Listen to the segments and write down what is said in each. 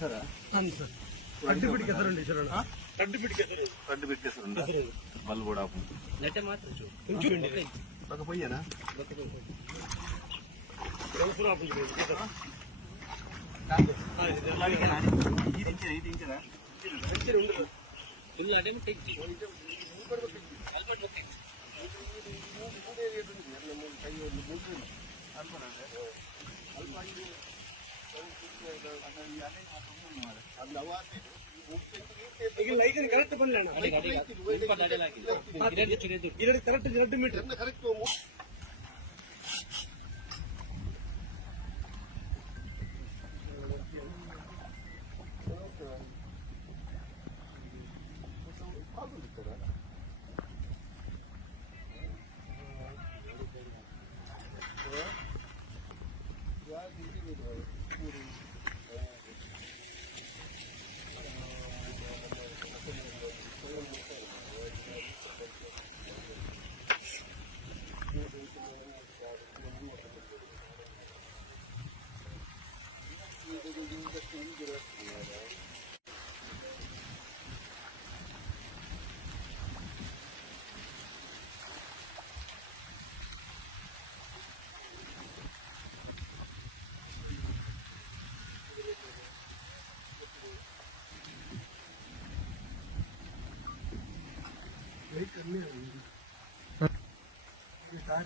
ಹೆಸರ అవును సార్ కడ్డు పిడి కెసరండి ఈశ్వరన్న కడ్డు పిడి కెసరు ಕಡ್ಡು ಬಿಟ್ಟು ಹೆಸರುಂದ ಬಲ್ಬೋಡ నెట్టే మాత్రం చూడు కొంచెం ಬಕ ಪೊಯ್ಯನ ಇದು ಇಂಚಿನ ಕರೆಕ್ಟ್ ಬಂದ ಎರಡು ಕರೆಕ್ಟ್ ಎರಡು ಮೀಟರ್ ಕಾರ್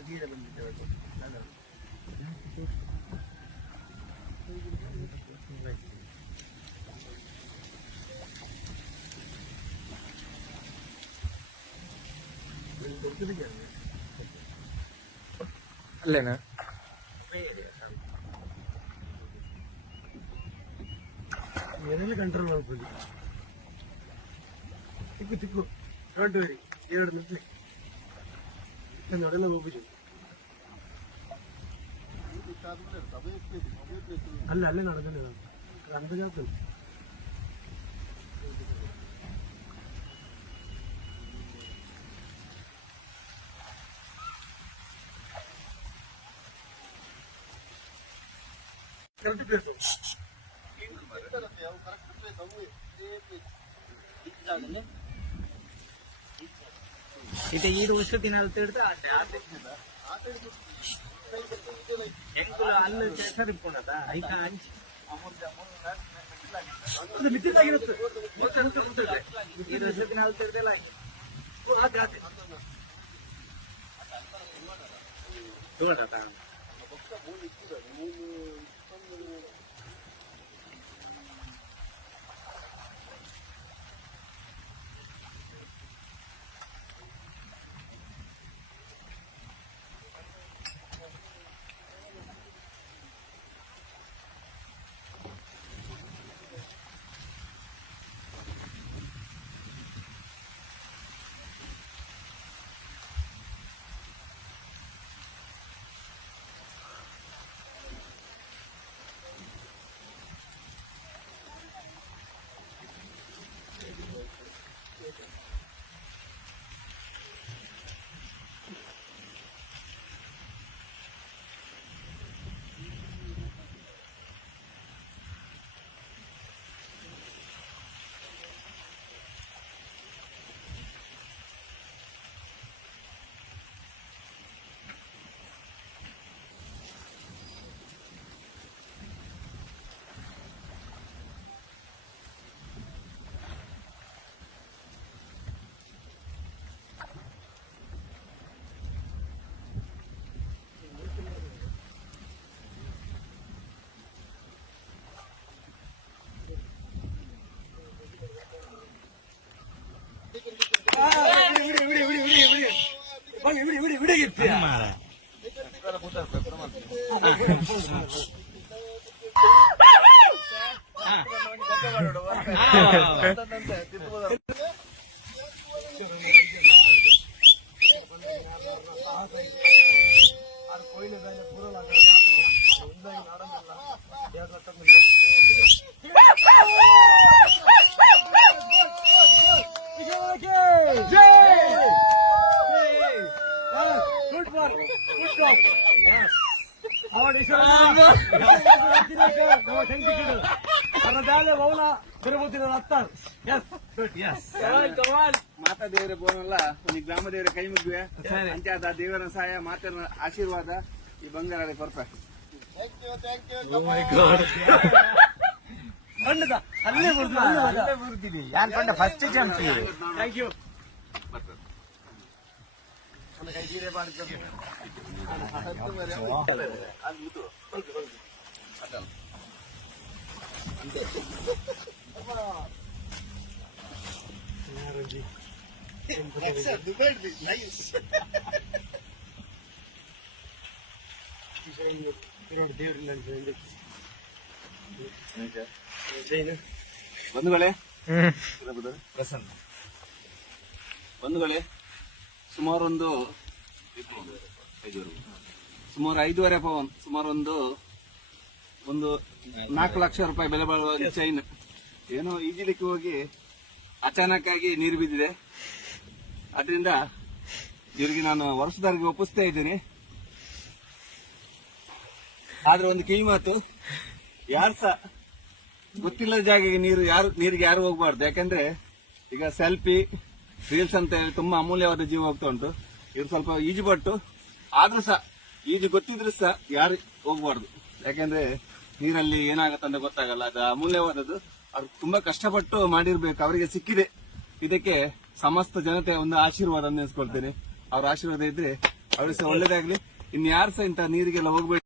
ಗೀರ ಬಂದಿದೆ ಅಲ್ಲೇನಾ ಏನೆಲ್ಲ ಕಂಟ್ರೋಲ್ ಮಾಡ್ಬೋದು ತಿಕ್ಕು ತಿಕ್ಕು കിടന്നിട്ടില്ലേ എന്നോട് തന്നെ അല്ല അല്ല നടന്നില്ല കണ്ടതിനകത്ത് കറക്റ്റ് പ്ലേസ് കറക്റ്റ് പ്ലേസ് ಇಟ್ಟು ಈಡು ಉಸಿರು ದಿನ ಅಂತ ಹಿಡಿದ್ರೆ ಆಸೆ ಆಸೆ ಹೆಂಗು ಅಲ್ಲಿ ಕೆಸರು ಇಟ್ಕೊಂಡದ ಐಕ ಅಂಚಿ. ಅದು ಮಿತಿಲಾಗಿರುತ್ತೆ ಈಡು ಉಸಿರು ದಿನ ಅಂತ ಹಿಡಿದೆಲ್ಲ ಆಸೆ ಆಸೆ ತೋಡದ ಮೂರು Felipe! Ah, Pernadale Vaula, ತಿರುಪತಿನ ಹತ್ತಾರು ಎಸ್ ಗುಡ್ ಎಸ್ ಮಾತಾ ದೇವರೇ ಬೋನಲ್ಲ ಒಂದು ಗ್ರಾಮ ದೇವರ ಕೈ ಮುಗಿವೆ ಅಂತೆ ಆದ ದೇವರ ಸಹಾಯ ಮಾತನ ಆಶೀರ್ವಾದ ಈ ಬಂಗಾರ ಕೊರತೆ. ಬಣ್ಣದ ಅಲ್ಲೇ ಬರ್ತೀನಿ ಯಾರು ಬಣ್ಣ ಫಸ್ಟ್ ಜಂಪ್ ಥ್ಯಾಂಕ್ ಯು ಬಂಧುಗಳೇ ಹ್ಮ್ ಪ್ರಸನ್ನ ಬಂಧುಗಳೇ ಸುಮಾರು ಒಂದು ಸುಮಾರು ಐದೂವರೆ ಪವನ್ ಸುಮಾರು ಒಂದು ನಾಲ್ಕು ಲಕ್ಷ ರೂಪಾಯಿ ಬೆಲೆ ಬಾಳುವ ಚೈನ್ ಏನೋ ಈಜಲಿಕ್ಕೆ ಹೋಗಿ ಅಚಾನಕ್ ಆಗಿ ನೀರು ಬಿದ್ದಿದೆ. ಅದರಿಂದ ಇವರಿಗೆ ನಾನು ವರ್ಷದವರೆಗೆ ಒಪ್ಪಿಸ್ತಾ ಇದ್ದೀನಿ. ಆದ್ರೆ ಒಂದು ಕಿವಿ ಮಾತು ಯಾರು ಸಹ ಗೊತ್ತಿಲ್ಲದ ಜಾಗಕ್ಕೆ ನೀರು ಯಾರು ನೀರಿಗೆ ಯಾರು ಹೋಗ್ಬಾರ್ದು. ಯಾಕಂದ್ರೆ ಈಗ ಸೆಲ್ಫಿ ರೀಲ್ಸ್ ಅಂತ ಹೇಳಿ ತುಂಬಾ ಅಮೂಲ್ಯವಾದ ಜೀವ ಹೋಗ್ತಾ ಉಂಟು. ಇವ್ರು ಸ್ವಲ್ಪ ಈಜು ಬಟ್ಟು ಆದ್ರೂ ಸಹ ಈಜು ಗೊತ್ತಿದ್ರು ಸಹ ಯಾರು ಹೋಗ್ಬಾರ್ದು. ಯಾಕಂದ್ರೆ ನೀರಲ್ಲಿ ಏನಾಗತ್ತಂತ ಗೊತ್ತಾಗಲ್ಲ. ಅದು ಅಮೂಲ್ಯವಾದದ್ದು. ಅವ್ರು ತುಂಬಾ ಕಷ್ಟಪಟ್ಟು ಮಾಡಿರ್ಬೇಕು. ಅವರಿಗೆ ಸಿಕ್ಕಿದೆ. ಇದಕ್ಕೆ ಸಮಸ್ತ ಜನತೆ ಒಂದು ಆಶೀರ್ವಾದ ನೆನೆಸ್ಕೊಳ್ತೇನೆ ಅವ್ರ ಆಶೀರ್ವಾದ ಇದ್ರೆ ಅವ್ರಿಗೆ ಸಹ ಒಳ್ಳೇದಾಗ್ಲಿ. ಇನ್ಯಾರು ಸಹ ಇಂತ ನೀರಿಗೆಲ್ಲ ಹೋಗ್ಬೇಡಿ.